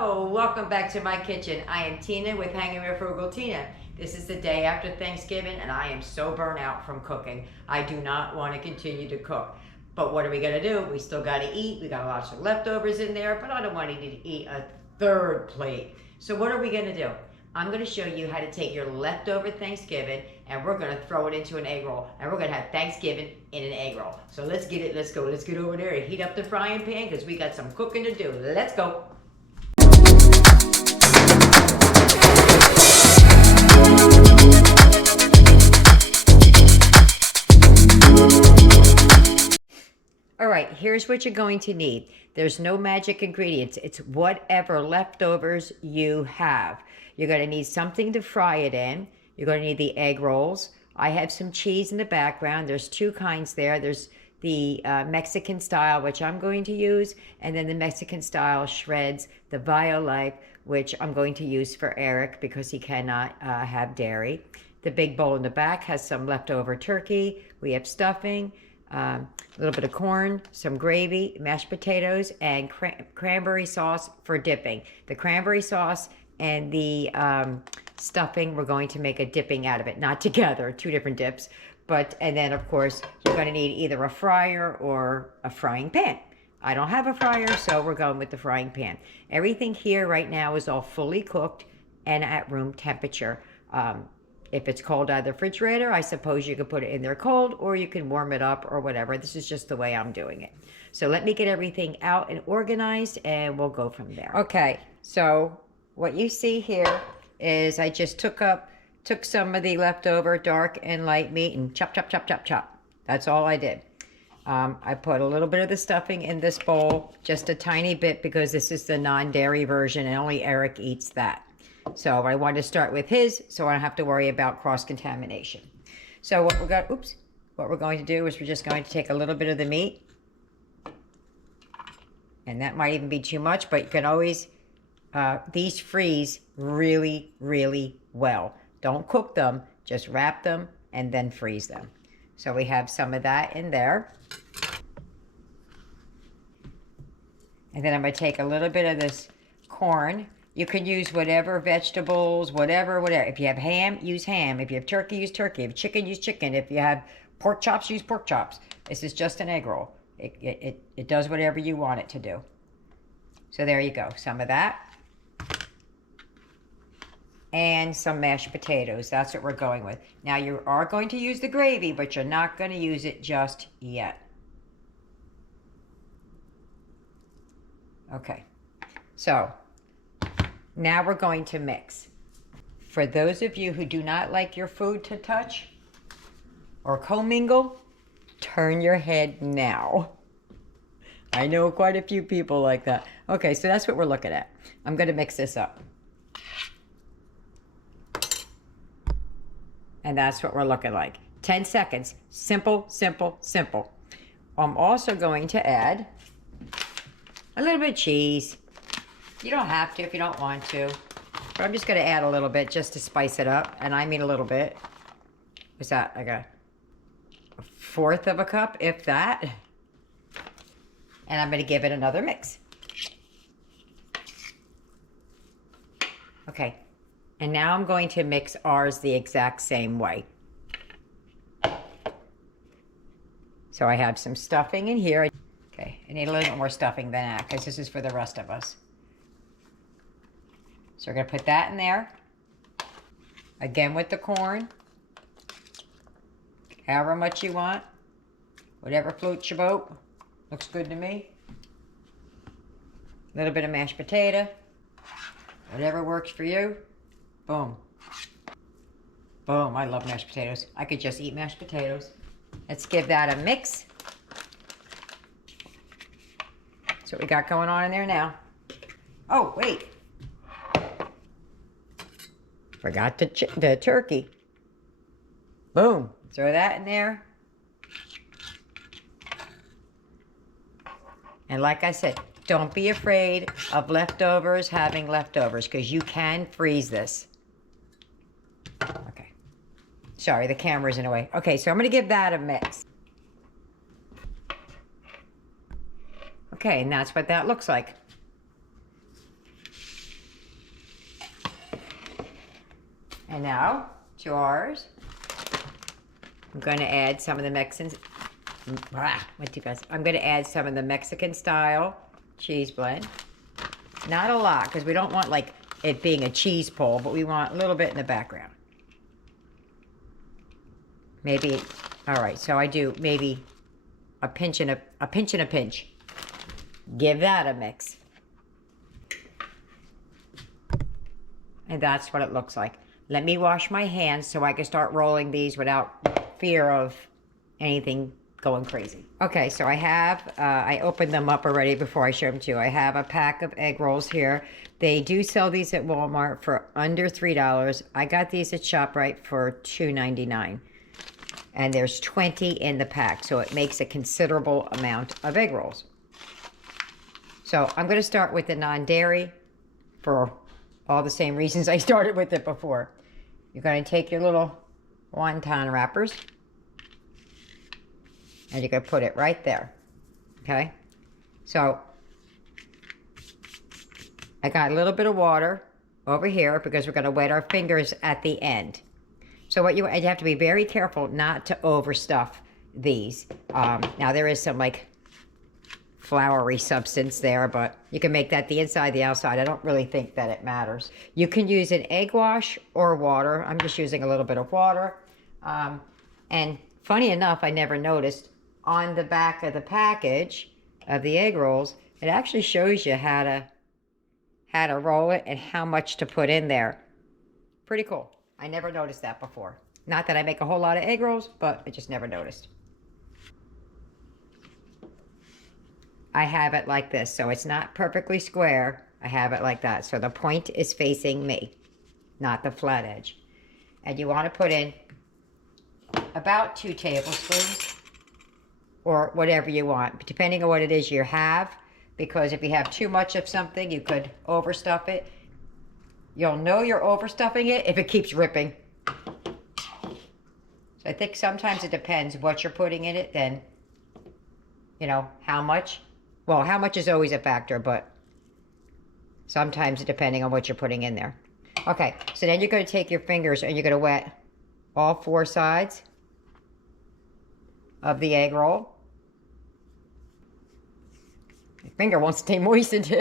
Hello, welcome back to my kitchen. I am Tina with Hanging with Frugal Tina. This is the day after Thanksgiving and I am so burnt out from cooking. I do not want to continue to cook. But what are we going to do? We still got to eat. We got lots of leftovers in there, but I don't want to eat a third plate. So what are we going to do? I'm going to show you how to take your leftover Thanksgiving and we're going to throw it into an egg roll. And we're going to have Thanksgiving in an egg roll. So let's get it. Let's go. Let's get over there and heat up the frying pan because we got some cooking to do. Let's go. All right, here's what you're going to need. There's no magic ingredients. It's whatever leftovers you have. You're going to need something to fry it in. You're going to need the egg rolls. I have some cheese in the background. There's two kinds there. There's the Mexican style, which I'm going to use, and then the Mexican style shreds, the Violife, which I'm going to use for Eric because he cannot have dairy. The big bowl in the back has some leftover turkey. We have stuffing. A little bit of corn, some gravy, mashed potatoes, and cranberry sauce for dipping. The cranberry sauce and the stuffing, we're going to make a dipping out of it. Not together, two different dips. And then, of course, you're going to need either a fryer or a frying pan. I don't have a fryer, so we're going with the frying pan. Everything here right now is all fully cooked and at room temperature. If it's cold out of the refrigerator, I suppose you could put it in there cold or you can warm it up or whatever. This is just the way I'm doing it. So let me get everything out and organized and we'll go from there. Okay, so what you see here is I just took some of the leftover dark and light meat and chop, chop, chop, chop, chop. That's all I did. I put a little bit of the stuffing in this bowl, just a tiny bit because this is the non-dairy version and only Eric eats that. So I wanted to start with his, so I don't have to worry about cross-contamination. So what we're going to do is we're just going to take a little bit of the meat. And that might even be too much, but you can always, these freeze really, really well. Don't cook them, just wrap them and then freeze them. So we have some of that in there. And then I'm going to take a little bit of this corn. You can use whatever vegetables, whatever. If you have ham, use ham. If you have turkey, use turkey. If you have chicken, use chicken. If you have pork chops, use pork chops. This is just an egg roll. It does whatever you want it to do. So there you go. Some of that. And some mashed potatoes. That's what we're going with. Now you are going to use the gravy, but you're not going to use it just yet. Okay. So now we're going to mix. For those of you who do not like your food to touch or commingle, turn your head now. I know quite a few people like that. Okay, so that's what we're looking at. I'm going to mix this up. And that's what we're looking like. 10 seconds. Simple, simple, simple. I'm also going to add a little bit of cheese. You don't have to if you don't want to. But I'm just going to add a little bit just to spice it up. And I mean a little bit. What's that? Like a fourth of a cup, if that. And I'm going to give it another mix. Okay. And now I'm going to mix ours the exact same way. So I have some stuffing in here. Okay. I need a little bit more stuffing than that because this is for the rest of us. So we're going to put that in there. Again with the corn. However much you want. Whatever floats your boat. Looks good to me. A little bit of mashed potato. Whatever works for you. Boom. Boom. I love mashed potatoes. I could just eat mashed potatoes. Let's give that a mix. That's what we got going on in there now. Oh, wait. Forgot the turkey. Boom. Throw that in there. And like I said, don't be afraid of leftovers having leftovers because you can freeze this. Okay. Sorry, the camera's in the way. Okay, so I'm going to give that a mix. Okay, and that's what that looks like. And now to ours. I'm going to add some of the I'm going to add some of the Mexican style cheese blend. Not a lot, because we don't want like it being a cheese pull, but we want a little bit in the background. Maybe, all right, so I do maybe a pinch and a pinch and a pinch. Give that a mix. And that's what it looks like. Let me wash my hands so I can start rolling these without fear of anything going crazy. Okay, so I opened them up already before I showed them to you. I have a pack of egg rolls here. They do sell these at Walmart for under $3. I got these at ShopRite for $2.99. And there's 20 in the pack, so it makes a considerable amount of egg rolls. So I'm going to start with the non-dairy for all the same reasons I started with it before. You're going to take your little wonton wrappers and you're going to put it right there. Okay? So I got a little bit of water over here because we're going to wet our fingers at the end. So you have to be very careful not to overstuff these. Now there is some like floury substance there, but you can make that the inside, the outside. I don't really think that it matters. You can use an egg wash or water. I'm just using a little bit of water. And funny enough, I never noticed on the back of the package of the egg rolls, it actually shows you how to roll it and how much to put in there. Pretty cool. I never noticed that before. Not that I make a whole lot of egg rolls, but I just never noticed. I have it like this, so it's not perfectly square. I have it like that, so the point is facing me, not the flat edge. And you want to put in about 2 tablespoons, or whatever you want, depending on what it is you have, because if you have too much of something, you could overstuff it. You'll know you're overstuffing it if it keeps ripping. So I think sometimes it depends what you're putting in it, then, you know, how much. Well, how much is always a factor, but sometimes depending on what you're putting in there. Okay, so then you're going to take your fingers and you're going to wet all 4 sides of the egg roll. My finger won't stay moistened.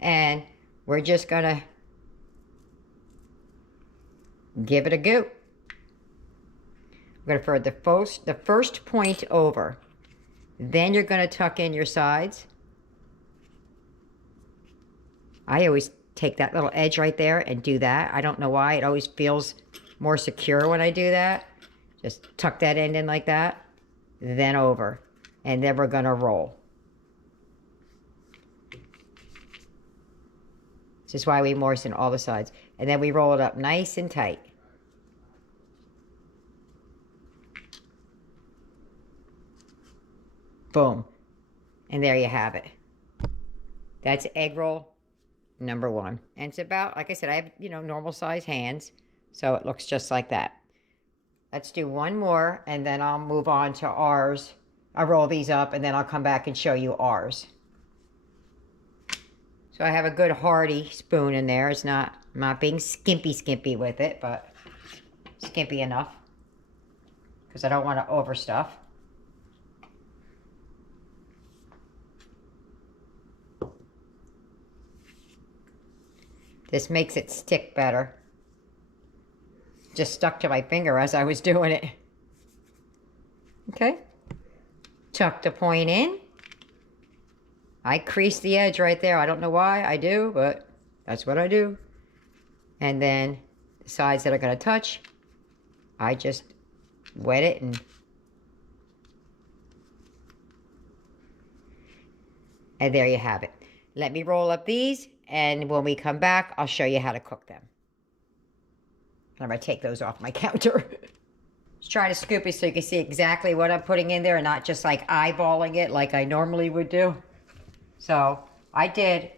And we're just going to give it a go. We're going to for the first point over. Then you're going to tuck in your sides. I always take that little edge right there and do that. I don't know why. It always feels more secure when I do that. Just tuck that end in like that. Then over. And then we're going to roll. This is why we moisten all the sides. And then we roll it up nice and tight. Boom. And there you have it. That's egg roll number 1. And it's about, like I said, I have, you know, normal size hands. So it looks just like that. Let's do one more and then I'll move on to ours. I'll roll these up and then I'll come back and show you ours. So I have a good hearty spoon in there. It's not, I'm not being skimpy with it, but skimpy enough. Because I don't want to overstuff. This makes it stick better. Just stuck to my finger as I was doing it. Okay. Tuck the point in. I crease the edge right there. I don't know why I do, but that's what I do. And then the sides that are going to touch, I just wet it and there you have it. Let me roll up these, and when we come back, I'll show you how to cook them. I'm going to take those off my counter. Just trying to scoop it so you can see exactly what I'm putting in there and not just like eyeballing it like I normally would do. So I did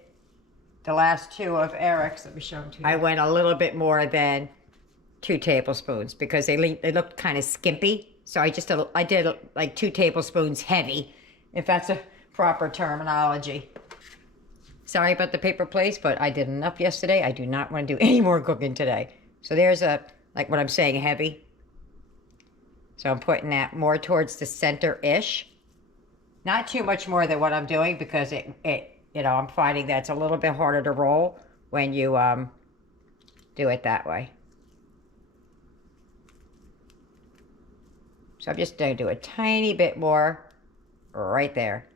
the last 2 of Eric's. Let me show them to you. I went a little bit more than 2 tablespoons because they looked kind of skimpy. So I did like 2 tablespoons heavy, if that's a proper terminology. Sorry about the paper plates, but I did enough yesterday. I do not want to do any more cooking today. So there's like what I'm saying, heavy. So I'm putting that more towards the center-ish. Not too much more than what I'm doing because I'm finding that it's a little bit harder to roll when you do it that way. So I'm just going to do a tiny bit more right there.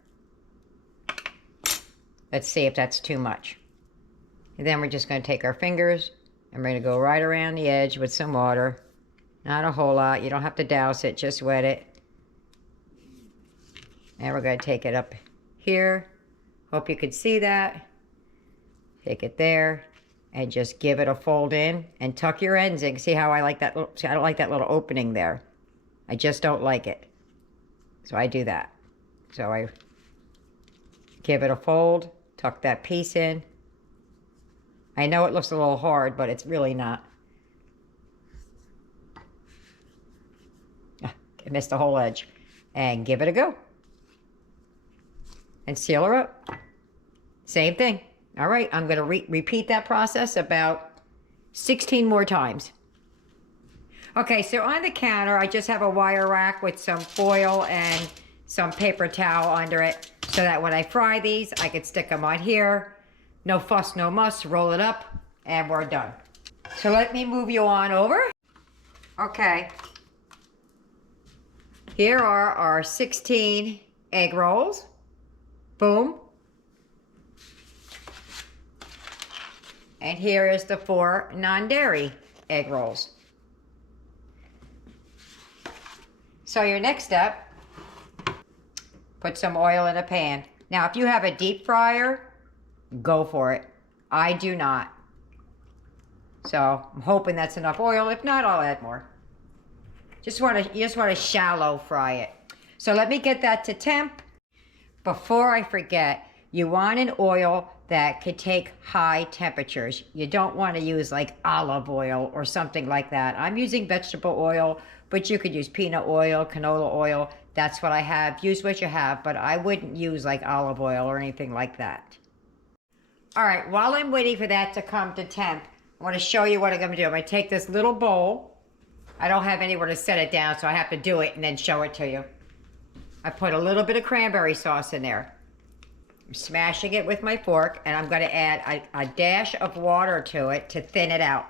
Let's see if that's too much. And then we're just going to take our fingers and we're going to go right around the edge with some water. Not a whole lot. You don't have to douse it. Just wet it. And we're going to take it up here. Hope you could see that. Take it there and just give it a fold in and tuck your ends in. See how I like that little, see, I don't like that little opening there. I just don't like it. So I do that. So I give it a fold, tuck that piece in. I know it looks a little hard, but it's really not. I missed the whole edge. And give it a go. And seal her up. Same thing. All right, I'm going to repeat that process about 16 more times. Okay, so on the counter, I just have a wire rack with some foil and some paper towel under it so that when I fry these, I can stick them on here. No fuss, no muss, roll it up, and we're done. So let me move you on over. Okay. Here are our 16 egg rolls. Boom. And here is the 4 non-dairy egg rolls. So your next step, put some oil in a pan. Now, if you have a deep fryer, go for it. I do not. So I'm hoping that's enough oil. If not, I'll add more. You just want to shallow fry it. So let me get that to temp. Before I forget, you want an oil that could take high temperatures. You don't want to use like olive oil or something like that. I'm using vegetable oil, but you could use peanut oil, canola oil. That's what I have. Use what you have, but I wouldn't use like olive oil or anything like that. All right, while I'm waiting for that to come to temp, I want to show you what I'm going to do. I'm going to take this little bowl. I don't have anywhere to set it down, so I have to do it and then show it to you. I put a little bit of cranberry sauce in there. I'm smashing it with my fork, and I'm going to add a dash of water to it to thin it out.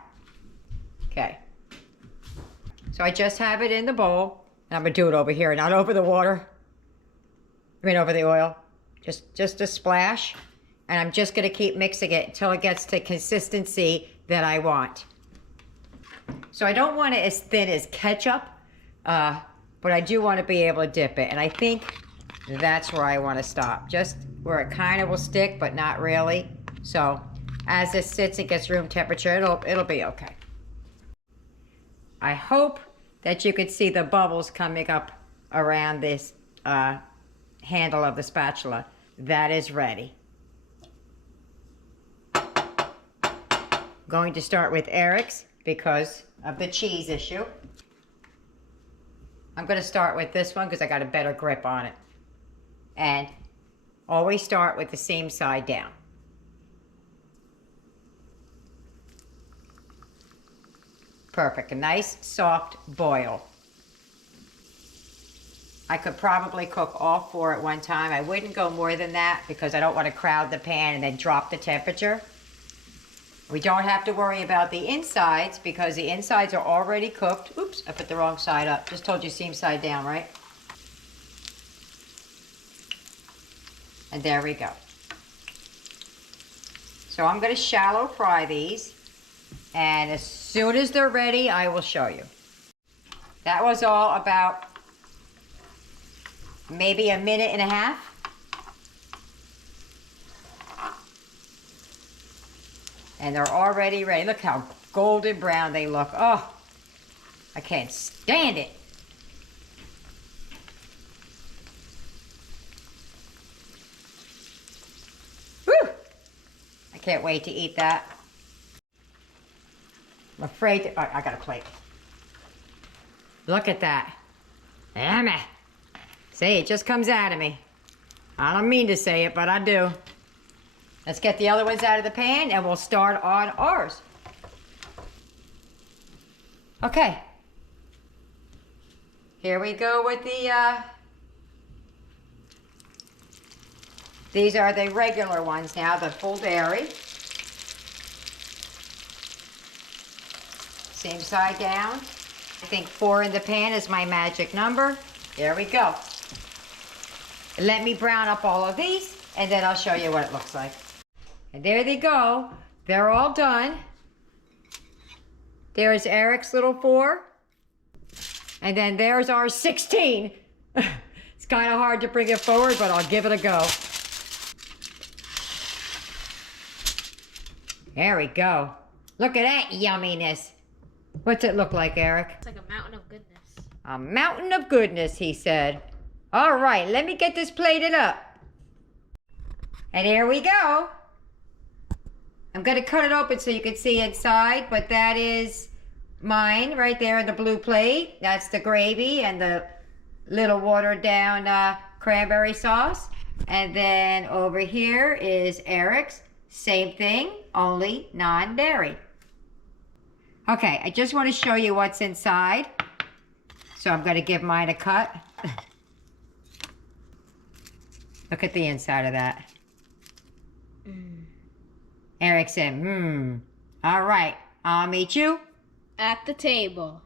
Okay. So I just have it in the bowl, and I'm going to do it over here, not over the water. I mean, over the oil. Just a splash, and I'm just going to keep mixing it until it gets to consistency that I want. So I don't want it as thin as ketchup, but I do want to be able to dip it, and I think that's where I want to stop. Just where it kind of will stick, but not really. So as this sits and gets room temperature, it'll be okay. I hope that you could see the bubbles coming up around this handle of the spatula. That is ready. Going to start with Eric's because of the cheese issue. I'm going to start with this one because I got a better grip on it. And always start with the same side down. Perfect. A nice soft boil. I could probably cook all 4 at one time. I wouldn't go more than that because I don't want to crowd the pan and then drop the temperature. We don't have to worry about the insides because the insides are already cooked. Oops, I put the wrong side up. Just told you same side down, right? And there we go. So I'm going to shallow fry these. And as soon as they're ready, I will show you. That was all about maybe a minute and a half. And they're already ready. Look how golden brown they look. Oh, I can't stand it. Woo! I can't wait to eat that. I'm afraid to, I got a plate. Look at that. Yummy. See, it just comes out of me. I don't mean to say it, but I do. Let's get the other ones out of the pan and we'll start on ours. Okay. Here we go with the, these are the regular ones now, the full dairy. Same side down. I think 4 in the pan is my magic number. There we go. Let me brown up all of these and then I'll show you what it looks like. And there they go. They're all done. There's Eric's little 4. And then there's our 16. It's kind of hard to bring it forward, but I'll give it a go. There we go. Look at that yumminess. What's it look like, Eric? It's like a mountain of goodness. A mountain of goodness, he said. All right, let me get this plated up. And here we go. I'm going to cut it open so you can see inside, but that is mine right there in the blue plate. That's the gravy and the little watered down cranberry sauce. And then over here is Eric's. Same thing, only non-dairy. Okay, I just want to show you what's inside. So I'm going to give mine a cut. Look at the inside of that. Eric said, all right, I'll meet you at the table.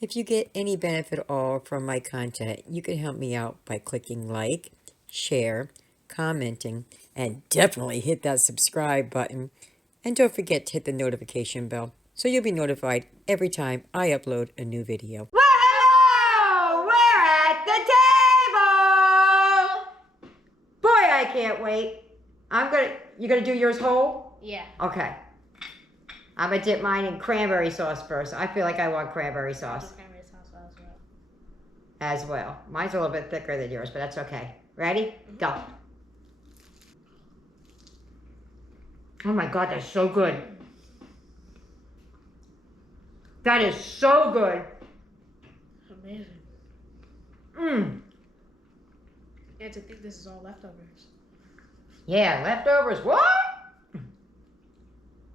If you get any benefit at all from my content, you can help me out by clicking like, share, commenting, and definitely hit that subscribe button. And don't forget to hit the notification bell so you'll be notified every time I upload a new video. Whoa! We're at the table! Boy, I can't wait. You're gonna do yours whole? Yeah. Okay. I'm gonna dip mine in cranberry sauce first. I feel like I want cranberry sauce. Cranberry sauce as well. As well. Mine's a little bit thicker than yours, but that's okay. Ready? Go. Oh my God, that's so good. That is so good. Amazing. And to think this is all leftovers. Yeah, leftovers. What?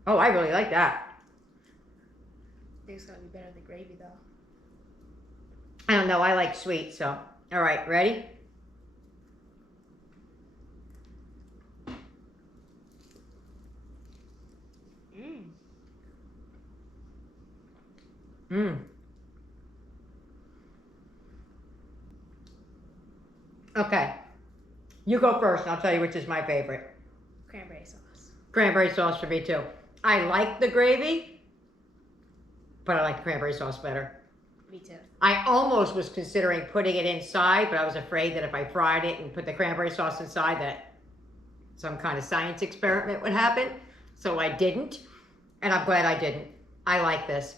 Oh, I really like that. I think it's gonna be better than gravy though. I don't know. I like sweet, so. All right, ready? Okay. You go first, and I'll tell you which is my favorite. Cranberry sauce. Cranberry sauce for me, too. I like the gravy, but I like the cranberry sauce better. Me too. I almost was considering putting it inside, but I was afraid that if I fried it and put the cranberry sauce inside, that some kind of science experiment would happen. So I didn't, and I'm glad I didn't. I like this.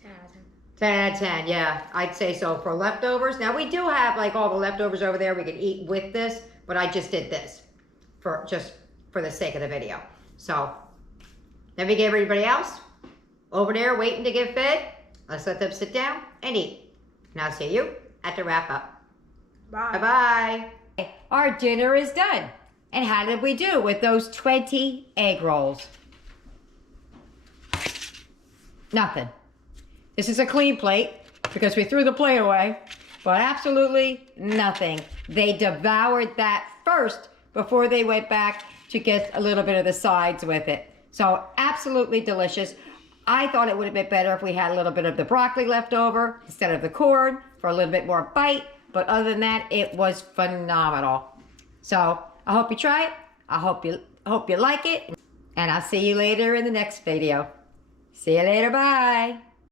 10 out of 10. 10 out of 10, yeah. I'd say so for leftovers. Now, we do have, like, all the leftovers over there we could eat with this, but I just did this for the sake of the video. So, let me give everybody else over there waiting to get fed. Let's let them sit down and eat. And I'll see you at the wrap up. Bye. Bye-bye. Our dinner is done. And how did we do with those 20 egg rolls? Nothing. This is a clean plate because we threw the plate away, but absolutely nothing. They devoured that first before they went back to get a little bit of the sides with it. So absolutely delicious. I thought it would have been better if we had a little bit of the broccoli left over instead of the corn for a little bit more bite. But other than that, it was phenomenal. So I hope you try it. I hope you like it. And I'll see you later in the next video. See you later. Bye.